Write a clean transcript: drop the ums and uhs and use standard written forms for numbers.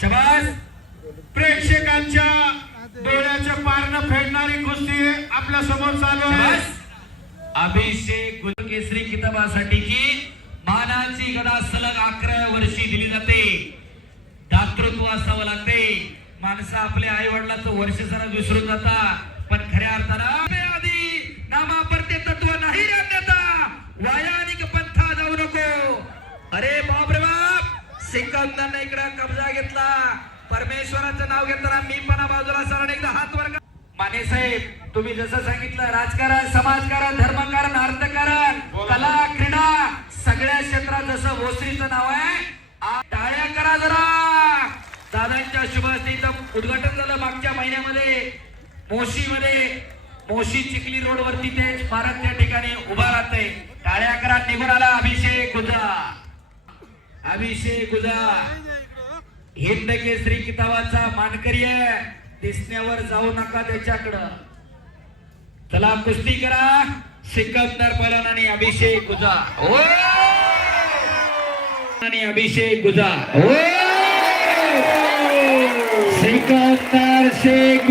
शाबास. प्रेक्षकांच्या डोळ्याच्या पारणं फेडणारी कुस्ती आपल्या समोर चालू आहे. अभिषेक गुलकेसरी किताबासाठीची मानाची गदा सलग 11 वर्षी दिली जाते. दातृत्व असावं लागते. माणसं आपल्या आई वडिलाचं वर्ष जरा विसरून जाता, पण खऱ्या अर्थानं आधी नामापरते तत्व नाही राहण्याचा वायानिक पंथा जाऊ नको. अरे बाप रे बाप, सिकंदरने इकडे कब्जा घेतला. परमेश्वराचं नाव घेताना मी पण बाजूला सरण एकदा हात वर. माने साहेब, तुम्ही जसं सांगितलं, राजकारण, समाजकारण, धर्मकारण, अर्थकारण, कला, क्रीडा सगळ्या क्षेत्रात जसं भोसरीचं नाव आहे. टाळ्या करा जरा. दादांच्या शुभ हस्ते उद्घाटन झालं मागच्या महिन्यामध्ये मोशी चिखली रोड वरती ते स्मारक त्या ठिकाणी उभा राहते. टाळ्या करा. निघून आला अभिषेक गुजा हिंद केसरी किताबाचा मानकरी आहे. दिसण्यावर जाऊ नका त्याच्याकडं. चला कुस्ती करा. सिकंदर पहलवान आणि अभिषेक गुजा. आणि अभिषेक गुजा. सिकंदर शेख